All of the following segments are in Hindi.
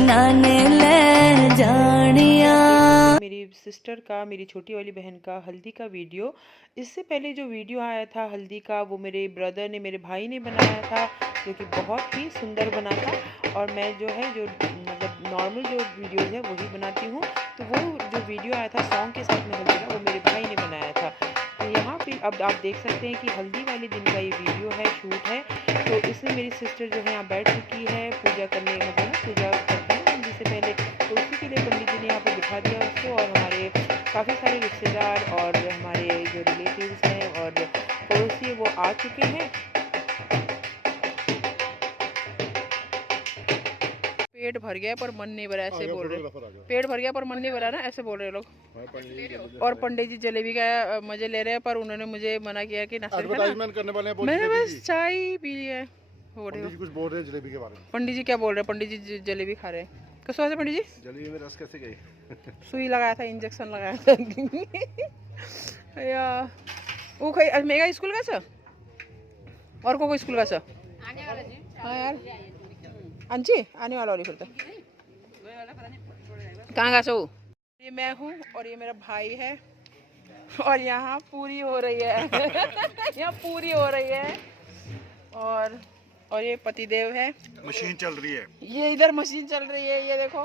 नाने ले जानिया। मेरी सिस्टर का, मेरी छोटी वाली बहन का हल्दी का वीडियो। इससे पहले जो वीडियो आया था हल्दी का, वो मेरे ब्रदर ने, मेरे भाई ने बनाया था, जो कि बहुत ही सुंदर बना था। और मैं जो है, जो मतलब नॉर्मल जो वीडियोज़ है वही बनाती हूँ। तो वो जो वीडियो आया था सॉन्ग के साथ में हल्दी का, वो मेरे भाई ने बनाया था। तो यहाँ पे अब आप देख सकते हैं कि हल्दी वाले दिन का ये वीडियो है, शूट है। तो इसमें मेरी सिस्टर जो है यहाँ बैठ चुकी है पूजा करने, मतलब ना पूजा करते हैं हल्दी से पहले। तो उसी के लिए पंडित जी ने यहाँ पे बिठा दिया उसको। और हमारे काफ़ी सारे रिश्तेदार और हमारे जो रिलेटिव्स हैं और पड़ोसी वो आ चुके हैं। पेट भर गया पर मन नहीं भरा, ऐसे बोल रहे। पेट भर गया पर मन नहीं भरा ना, ऐसे बोल रहे लोग। और पंडित जी जलेबी का मजे ले रहे हैं, पर उन्होंने मुझे मना किया कि एडवर्टाइजमेंट करने वाले हैं। मैंने बस चाय ही पी लिया है। पंडित जी कुछ बोल रहे हैं जलेबी के बारे में। पंडित जी क्या बोल रहे हैं? पंडित जी जलेबी खा रहे हैं। कैसे वैसे पंडित जी? जलेबी में रस कैसे गई? सुई लगाया था, इंजेक्शन लगाया था या वो कहीं मेगा स्कूल का सर और को स्कूल का सर। हाँ यार अंजी आने वाला वाली फिर तो कहाँ का सो। ये मैं हूँ और ये मेरा भाई है और यहाँ पूरी हो रही है यहाँ पूरी हो रही है। और ये पतिदेव है, मशीन चल रही है। ये इधर मशीन चल रही है, ये देखो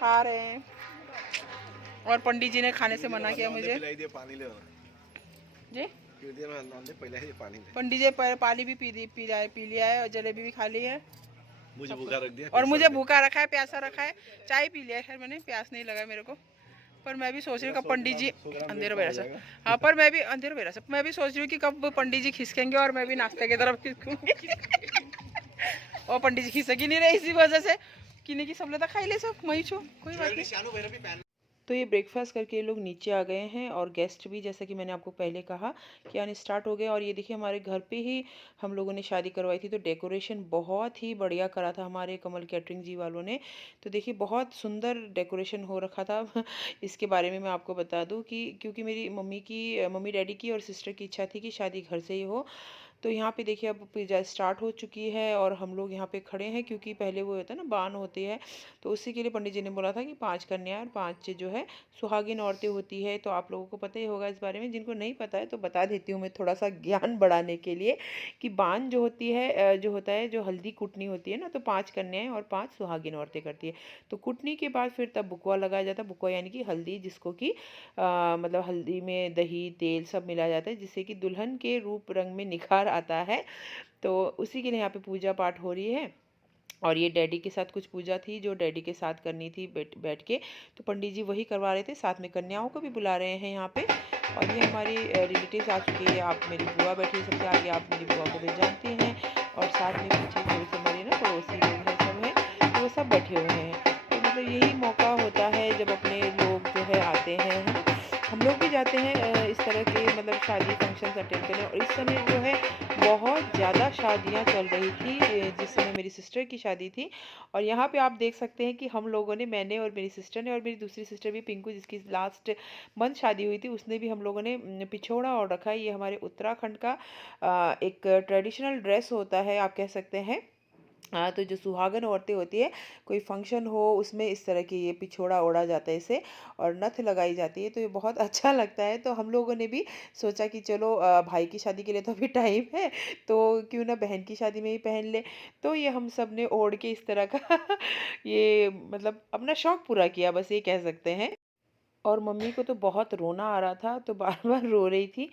खा रहे हैं। और पंडित जी ने खाने से मना किया मुझे जी। पंडित जी पानी भी पी लिया है और जलेबी भी खा ली है। मुझे भूखा रख दिया और मुझे भूखा रखा है, प्यासा रखा है। चाय पी लिया है, खैर मैंने प्यास नहीं लगा मेरे को। पर मैं भी सोच रही हूँ कब पंडित जी अंधेरा बेरा से, हाँ पर मैं भी अंधेरा बेरा से मैं भी सोच रही हूँ कि कब पंडित जी खिसकेंगे और मैं भी नाश्ते की तरफ खिसकूंगी और पंडित जी खिसक ही नहीं रहे, इसी वजह से किन्हीं की सबले खाई ले सब मई छो कोई बात नहीं। तो ये ब्रेकफास्ट करके ये लोग नीचे आ गए हैं और गेस्ट भी, जैसा कि मैंने आपको पहले कहा, कि आने स्टार्ट हो गए। और ये देखिए हमारे घर पे ही हम लोगों ने शादी करवाई थी, तो डेकोरेशन बहुत ही बढ़िया करा था हमारे कमल कैटरिंग जी वालों ने। तो देखिए बहुत सुंदर डेकोरेशन हो रखा था इसके बारे में मैं आपको बता दूं कि क्योंकि मेरी मम्मी डैडी की और सिस्टर की इच्छा थी कि शादी घर से ही हो। तो यहाँ पे देखिए अब पूजा स्टार्ट हो चुकी है और हम लोग यहाँ पे खड़े हैं, क्योंकि पहले वो होता है ना बान होती है, तो उसी के लिए पंडित जी ने बोला था कि 5 कन्या और 5 जो है सुहागिन औरतें होती है। तो आप लोगों को पता ही होगा इस बारे में, जिनको नहीं पता है तो बता देती हूँ मैं थोड़ा सा ज्ञान बढ़ाने के लिए, कि बान जो होती है, जो होता है, जो हल्दी कुटनी होती है ना, तो 5 कन्याएं और 5 सुहागिन औरतें करती है। तो कुटनी के बाद फिर तब बुकवा लगाया जाता है। बुकवा यानी कि हल्दी, जिसको कि मतलब हल्दी में दही तेल सब मिलाया जाता है, जिससे कि दुल्हन के रूप रंग में निखार आता है। तो उसी के लिए यहाँ पे पूजा पाठ हो रही है। और ये डैडी के साथ कुछ पूजा थी जो डैडी के साथ करनी थी बैठ के, तो पंडित जी वही करवा रहे थे, साथ में कन्याओं को भी बुला रहे हैं यहाँ पे। और ये हमारी रिलेटिव्स आ चुकी है। आप मेरी बुआ बैठी है सबसे आगे, आप मेरी बुआ को भी जानते हैं। और साथ में पीछे थोड़े से हमारे ना पड़ोसी लोग हैं, सब हैं, तो वो सब बैठे हुए हैं। तो मतलब यही मौका होता है जब अपने लोग जो है आते हैं, है ना। हम लोग भी जाते हैं इस तरह के मतलब शादी फंक्शन अटेंड करने। और इस समय जो है बहुत ज़्यादा शादियां चल रही थी, जिस समय मेरी सिस्टर की शादी थी। और यहाँ पे आप देख सकते हैं कि हम लोगों ने, मैंने और मेरी सिस्टर ने और मेरी दूसरी सिस्टर भी पिंकू, जिसकी लास्ट मंथ शादी हुई थी, उसने भी, हम लोगों ने पिछोड़ा और रखा है। ये हमारे उत्तराखंड का एक ट्रेडिशनल ड्रेस होता है, आप कह सकते हैं। हाँ, तो जो सुहागन औरतें होती है, कोई फंक्शन हो उसमें इस तरह की ये पिछोड़ा ओढ़ा जाता है इसे, और नथ लगाई जाती है। तो ये बहुत अच्छा लगता है। तो हम लोगों ने भी सोचा कि चलो भाई की शादी के लिए तो अभी टाइम है, तो क्यों ना बहन की शादी में ही पहन ले। तो ये हम सब ने ओढ़ के इस तरह का ये मतलब अपना शौक पूरा किया, बस ये कह सकते हैं। और मम्मी को तो बहुत रोना आ रहा था, तो बार बार रो रही थी।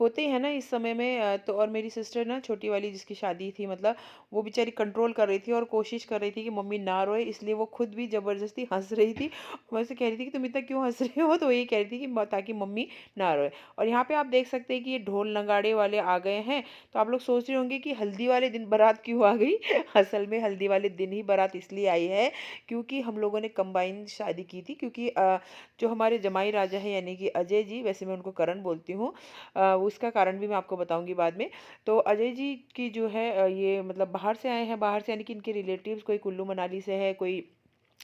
होते ही है ना इस समय में। तो और मेरी सिस्टर ना, छोटी वाली जिसकी शादी थी, मतलब वो बेचारी कंट्रोल कर रही थी और कोशिश कर रही थी कि मम्मी ना रोए, इसलिए वो खुद भी ज़बरदस्ती हंस रही थी। मैं से कह रही थी कि तुम इतना क्यों हंस रही हो, तो ये कह रही थी कि ताकि मम्मी ना रोए। और यहाँ पे आप देख सकते हैं कि ये ढोल नगाड़े वाले आ गए हैं। तो आप लोग सोच रहे होंगे कि हल्दी वाले दिन बारात क्यों आ गई असल में हल्दी वाले दिन ही बारात इसलिए आई है क्योंकि हम लोगों ने कंबाइन शादी की थी। क्योंकि जो हमारे जमाई राजा है यानी कि अजय जी, वैसे मैं उनको करण बोलती हूँ, उसका कारण भी मैं आपको बताऊंगी बाद में। तो अजय जी की जो है ये मतलब बाहर से आए हैं, बाहर से यानी कि इनके रिलेटिव्स, कोई कुल्लू मनाली से है, कोई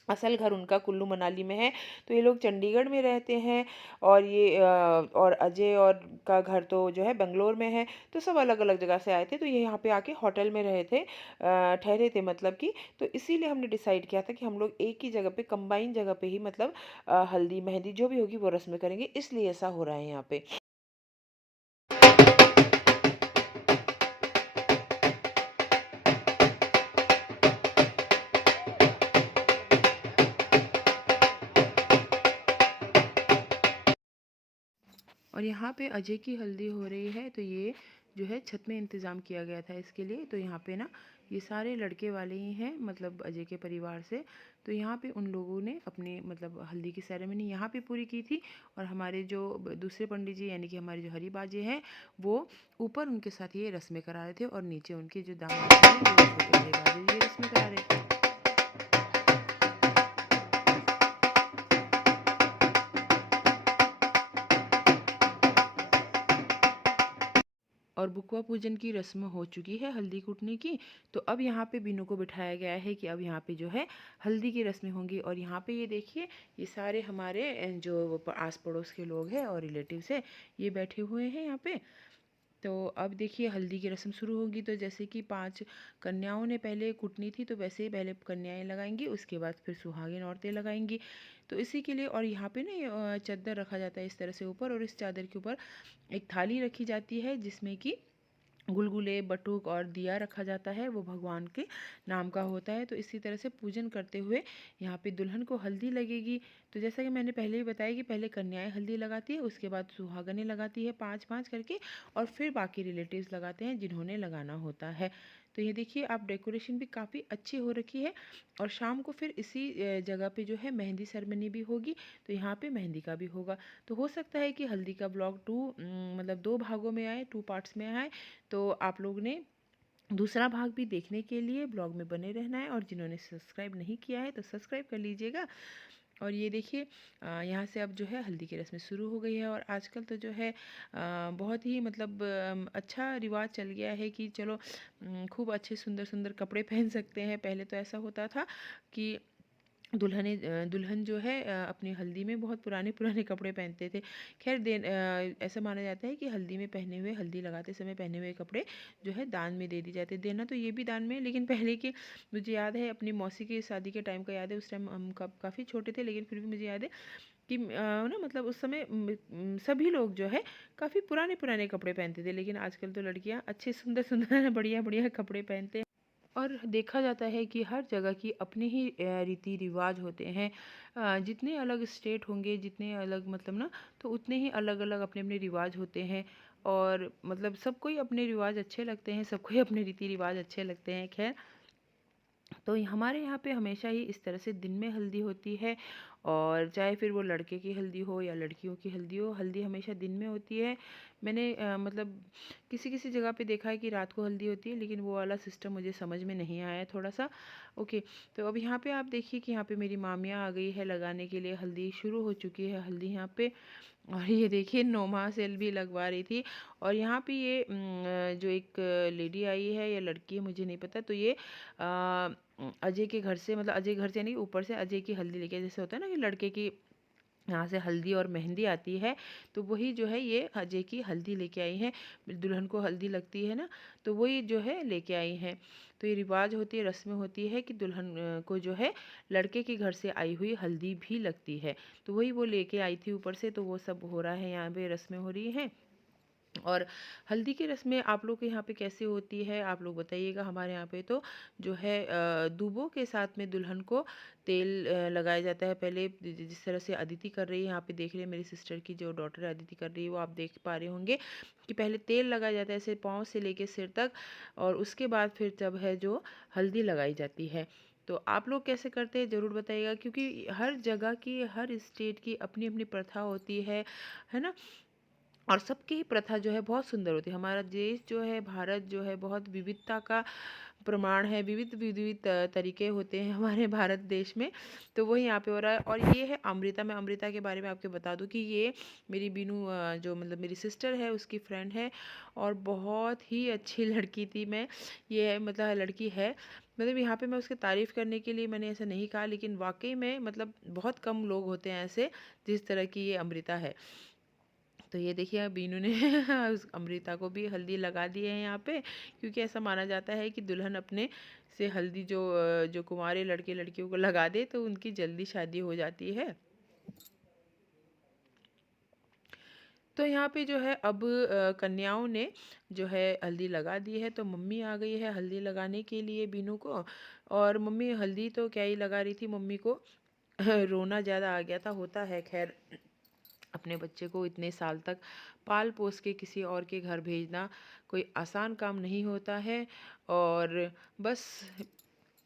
असल घर उनका कुल्लू मनाली में है, तो ये लोग चंडीगढ़ में रहते हैं। और ये और अजय और का घर तो जो है बेंगलोर में है। तो सब अलग अलग जगह से आए थे, तो ये यहाँ पे आके होटल में रहे थे, ठहरे थे मतलब कि। तो इसीलिए हमने डिसाइड किया था कि हम लोग एक ही जगह पे, कंबाइन जगह पे ही मतलब हल्दी मेहंदी जो भी होगी वो रस्में करेंगे, इसलिए ऐसा हो रहा है यहाँ पे। और यहाँ पे अजय की हल्दी हो रही है, तो ये जो है छत में इंतज़ाम किया गया था इसके लिए। तो यहाँ पे ना ये सारे लड़के वाले ही हैं, मतलब अजय के परिवार से। तो यहाँ पे उन लोगों ने अपने मतलब हल्दी की सेरेमनी यहाँ पे पूरी की थी। और हमारे जो दूसरे पंडित जी यानी कि हमारे जो हरी बाजी हैं, वो ऊपर उनके साथ ये रस्में करा रहे थे, और नीचे उनके जो दामाद जी हैं, वो छोटे हरी बाजी ये रस्में करा रहे थे। और बुकवा पूजन की रस्म हो चुकी है हल्दी कूटने की। तो अब यहाँ पे बीनू को बिठाया गया है कि अब यहाँ पे जो है हल्दी की रस्में होंगी। और यहाँ पे ये देखिए, ये सारे हमारे जो आस पड़ोस के लोग हैं और रिलेटिव्स हैं, ये बैठे हुए हैं यहाँ पे। तो अब देखिए हल्दी की रस्म शुरू होगी। तो जैसे कि 5 कन्याओं ने पहले कुटनी थी, तो वैसे ही पहले कन्याएं लगाएंगी, उसके बाद फिर सुहागिन औरतें लगाएंगी। तो इसी के लिए, और यहाँ पे ना चादर रखा जाता है इस तरह से ऊपर, और इस चादर के ऊपर एक थाली रखी जाती है जिसमें कि गुलगुले, बटुक और दिया रखा जाता है, वो भगवान के नाम का होता है। तो इसी तरह से पूजन करते हुए यहाँ पे दुल्हन को हल्दी लगेगी। तो जैसा कि मैंने पहले ही बताया कि पहले कन्याएं हल्दी लगाती है, उसके बाद सुहागनें लगाती है 5-5 करके, और फिर बाकी रिलेटिव्स लगाते हैं जिन्होंने लगाना होता है। तो ये देखिए आप, डेकोरेशन भी काफ़ी अच्छी हो रखी है। और शाम को फिर इसी जगह पे जो है मेहंदी सेरेमनी भी होगी, तो यहाँ पे मेहंदी का भी होगा। तो हो सकता है कि हल्दी का ब्लॉग मतलब 2 भागों में आए, 2 पार्ट्स में आए। तो आप लोग ने दूसरा भाग भी देखने के लिए ब्लॉग में बने रहना है, और जिन्होंने सब्सक्राइब नहीं किया है तो सब्सक्राइब कर लीजिएगा। और ये देखिए यहाँ से अब जो है हल्दी की रस्में शुरू हो गई है। और आजकल तो जो है बहुत ही मतलब अच्छा रिवाज चल गया है कि चलो खूब अच्छे सुंदर सुंदर कपड़े पहन सकते हैं। पहले तो ऐसा होता था कि दुल्हन जो है अपनी हल्दी में बहुत पुराने पुराने कपड़े पहनते थे। खैर ऐसा माना जाता है कि हल्दी में पहने हुए, हल्दी लगाते समय पहने हुए कपड़े जो है दान में दे दी जाते। देना तो ये भी दान में है, लेकिन पहले के मुझे याद है, अपनी मौसी की शादी के टाइम का याद है। उस टाइम हम काफ़ी छोटे थे, लेकिन फिर भी मुझे याद है कि ना मतलब उस समय सभी लोग जो है काफ़ी पुराने पुराने कपड़े पहनते थे। लेकिन आजकल तो लड़कियाँ अच्छे सुंदर सुंदर बढ़िया बढ़िया कपड़े पहनते हैं। और देखा जाता है कि हर जगह की अपने ही रीति रिवाज होते हैं। जितने अलग स्टेट होंगे, जितने अलग मतलब ना, तो उतने ही अलग अलग अपने अपने रिवाज होते हैं। और मतलब सबको ही अपने रिवाज अच्छे लगते हैं, सबको ही अपने रीति रिवाज अच्छे लगते हैं। खैर, तो हमारे यहाँ पे हमेशा ही इस तरह से दिन में हल्दी होती है। और चाहे फिर वो लड़के की हल्दी हो या लड़कियों की हल्दी हो, हल्दी हमेशा दिन में होती है। मैंने मतलब किसी किसी जगह पे देखा है कि रात को हल्दी होती है, लेकिन वो वाला सिस्टम मुझे समझ में नहीं आया थोड़ा सा। ओके, तो अब यहाँ पे आप देखिए कि यहाँ पे मेरी मामियाँ आ गई है लगाने के लिए, हल्दी शुरू हो चुकी है हल्दी यहाँ पे। और ये देखिए नोमा सेल भी लगवा रही थी। और यहाँ पे ये जो एक लेडी आई है या लड़की है मुझे नहीं पता, तो ये अजय के घर से, मतलब अजय घर से नहीं, ऊपर से अजय की हल्दी लेके, जैसे होता है ना कि लड़के की यहाँ से हल्दी और मेहंदी आती है, तो वही जो है ये अजय की हल्दी लेके आई हैं। दुल्हन को हल्दी लगती है ना, तो वही जो है लेके आई हैं। तो ये रिवाज होती है, रस्में होती है कि दुल्हन को जो है लड़के के घर से आई हुई हल्दी भी लगती है। तो वही वो लेके आई थी ऊपर से, तो वो सब हो रहा है, यहाँ पे रस्में हो रही हैं। और हल्दी की रस्में आप लोग के यहाँ पे कैसे होती है, आप लोग बताइएगा। हमारे यहाँ पे तो जो है दूबों के साथ में दुल्हन को तेल लगाया जाता है। पहले जिस तरह से अदिति कर रही है, यहाँ पे देख रहे हैं मेरी सिस्टर की जो डॉटर अदिति कर रही है, वो आप देख पा रहे होंगे कि पहले तेल लगाया जाता है ऐसे पाँव से लेके सिर तक, और उसके बाद फिर जब है जो हल्दी लगाई जाती है। तो आप लोग कैसे करते हैं ज़रूर बताइएगा, क्योंकि हर जगह की, हर स्टेट की अपनी अपनी प्रथा होती है ना। और सबकी ही प्रथा जो है बहुत सुंदर होती है। हमारा देश जो है, भारत जो है, बहुत विविधता का प्रमाण है। विविध विविध तरीके होते हैं हमारे भारत देश में। तो वही यहाँ पे हो रहा है। और ये है अमृता। मैं अमृता के बारे में आपको बता दूं कि ये मेरी बीनू जो मतलब मेरी सिस्टर है, उसकी फ्रेंड है, और बहुत ही अच्छी लड़की थी। मैं ये मतलब लड़की है, मतलब यहाँ पे मैं उसकी तारीफ़ करने के लिए मैंने ऐसा नहीं कहा, लेकिन वाकई में मतलब बहुत कम लोग होते हैं ऐसे जिस तरह की ये अमृता है। तो ये देखिए बीनू ने उस अमृता को भी हल्दी लगा दी है यहाँ पे, क्योंकि ऐसा माना जाता है कि दुल्हन अपने से हल्दी जो कुंवारे लड़के लड़कियों को लगा दे तो उनकी जल्दी शादी हो जाती है। तो यहाँ पे जो है अब कन्याओं ने जो है हल्दी लगा दी है, तो मम्मी आ गई है हल्दी लगाने के लिए बीनू को। और मम्मी हल्दी तो क्या ही लगा रही थी, मम्मी को रोना ज़्यादा आ गया था। होता है खैर, अपने बच्चे को इतने साल तक पाल पोस के किसी और के घर भेजना कोई आसान काम नहीं होता है। और बस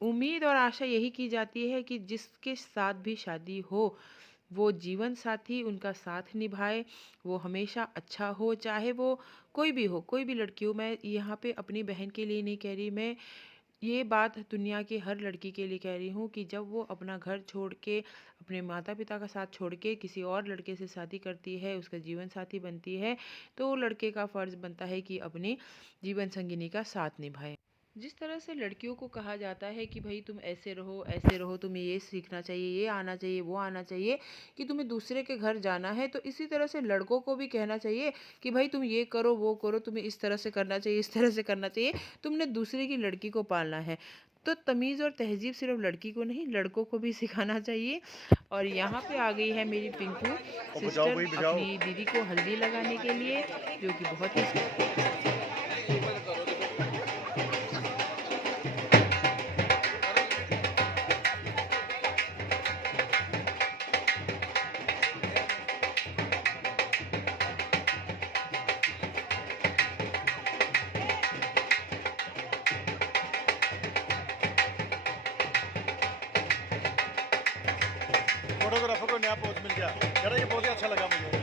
उम्मीद और आशा यही की जाती है कि जिसके साथ भी शादी हो वो जीवन साथी उनका साथ निभाए, वो हमेशा अच्छा हो, चाहे वो कोई भी हो, कोई भी लड़की हो। मैं यहाँ पे अपनी बहन के लिए नहीं कह रही, मैं ये बात दुनिया की हर लड़की के लिए कह रही हूँ कि जब वो अपना घर छोड़ के, अपने माता पिता का साथ छोड़ के किसी और लड़के से शादी करती है, उसका जीवन साथी बनती है, तो लड़के का फ़र्ज़ बनता है कि अपनी जीवन संगिनी का साथ निभाए। जिस तरह से लड़कियों को कहा जाता है कि भाई तुम ऐसे रहो, तुम्हें ये सीखना चाहिए, ये आना चाहिए, वो आना चाहिए, कि तुम्हें दूसरे के घर जाना है, तो इसी तरह से लड़कों को भी कहना चाहिए कि भाई तुम ये करो, वो करो, तुम्हें इस तरह से करना चाहिए, इस तरह से करना चाहिए, तुमने दूसरे की लड़की को पालना है। तो तमीज़ और तहजीब सिर्फ लड़की को नहीं, लड़कों को भी सिखाना चाहिए। और यहाँ पे आ गई है मेरी पिंकू सिस्टर अपनी दीदी को हल्दी लगाने के लिए, जो कि बहुत ही फोटोग्राफर को नया पोज मिल गया, कह रहा ये बहुत ही अच्छा लगा मुझे।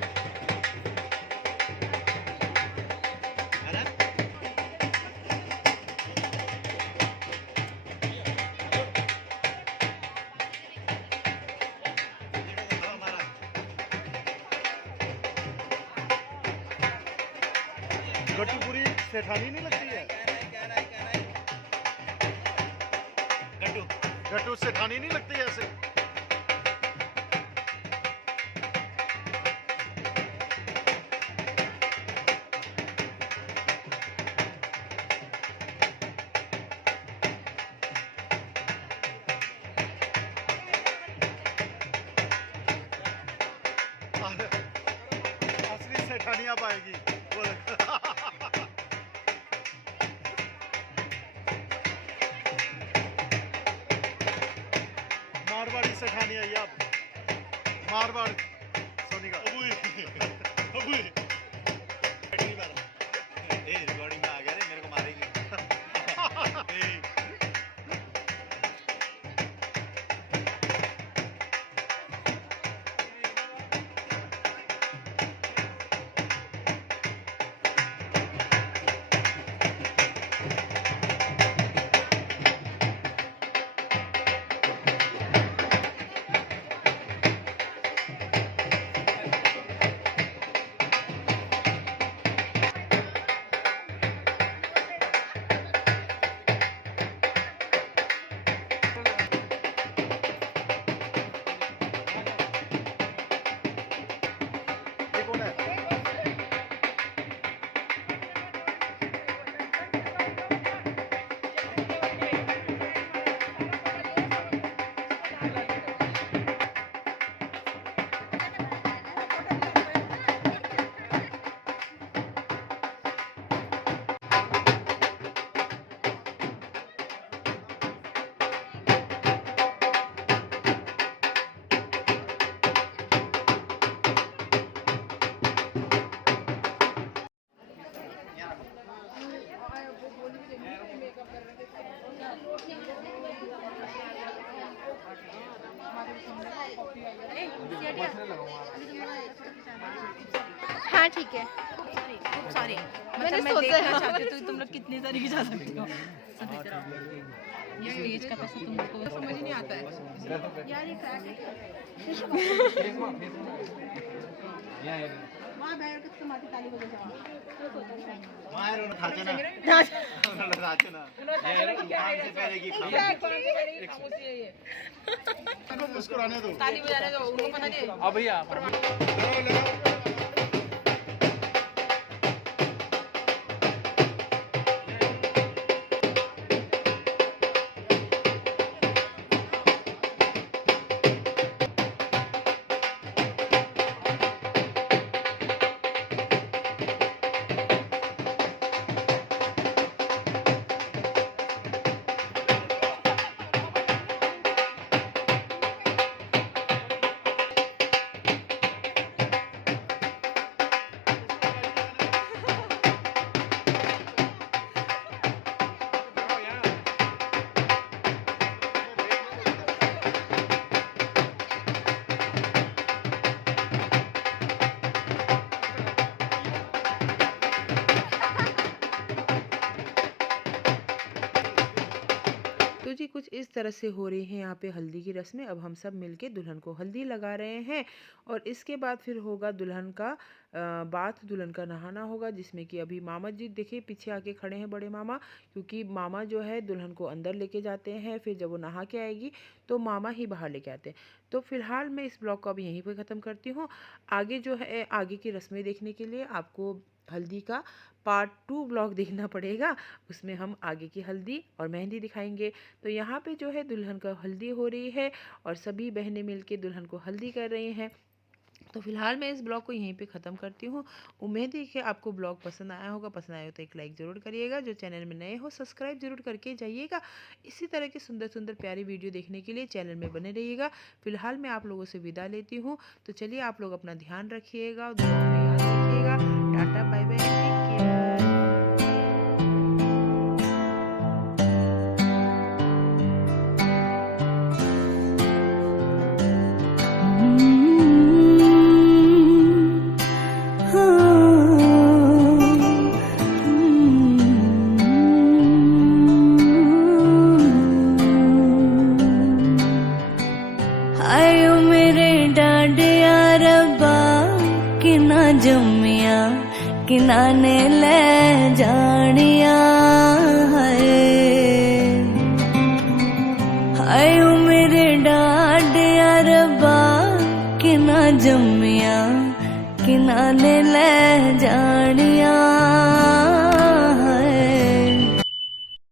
गट्टू पूरी सेठानी नहीं लगती है, गट्टू सेठानी नहीं लगती है ऐसे। असली सेठानी आप आएगी मारवाड़ी सेठानी आई आप, मारवाड़ सोनिका रिकॉर्डिंग में आ गया रे, मेरे को मारेगी। हाँ ठीक है, सॉरी मैंने मतलब मैं सोचा देखना है। चाहती हूँ तुम लोग कितनी सारी खिंचा सकती हो। स्टेज का पैसा तुमको समझ ही नहीं आता है यार ये crack है। वहाँ बैठ के तुम्हारी ताली बजा जाओ। मायर खाचे ना खाचे ना ये से पहले की खामोशी है ये मुस्कुराने दो ताली बजाने दो उनको पता नहीं अब भैया तो जी कुछ इस तरह से हो रही है यहाँ पे हल्दी की रस्में। अब हम सब मिलके दुल्हन को हल्दी लगा रहे हैं और इसके बाद फिर होगा दुल्हन का बात, दुल्हन का नहाना होगा, जिसमें कि अभी मामा जी देखिए पीछे आके खड़े हैं, बड़े मामा, क्योंकि मामा जो है दुल्हन को अंदर लेके जाते हैं, फिर जब वो नहा के आएगी तो मामा ही बाहर लेके आते हैं। तो फिलहाल मैं इस ब्लॉग को अब यहीं पे ख़त्म करती हूँ। आगे जो है आगे की रस्में देखने के लिए आपको हल्दी का पार्ट 2 ब्लॉग देखना पड़ेगा। उसमें हम आगे की हल्दी और मेहंदी दिखाएंगे। तो यहाँ पे जो है दुल्हन का हल्दी हो रही है और सभी बहनें मिलके दुल्हन को हल्दी कर रही हैं। तो फिलहाल मैं इस ब्लॉग को यहीं पे ख़त्म करती हूँ। उम्मीद है कि आपको ब्लॉग पसंद आया होगा। पसंद आया हो तो एक लाइक ज़रूर करिएगा। जो चैनल में नए हो सब्सक्राइब जरूर करके जाइएगा। इसी तरह की सुंदर सुंदर प्यारी वीडियो देखने के लिए चैनल में बने रहिएगा। फिलहाल मैं आप लोगों से विदा लेती हूँ। तो चलिए आप लोग अपना ध्यान रखिएगा, दुआ में याद रखिएगा। Tata bye bye, take care. आयो मेरे डाडिया रब्बा किना जम्मिया किना ने ले जानिया है। आयो मेरे डाडिया रब्बा किना जम्मिया किना ने ले जानिया।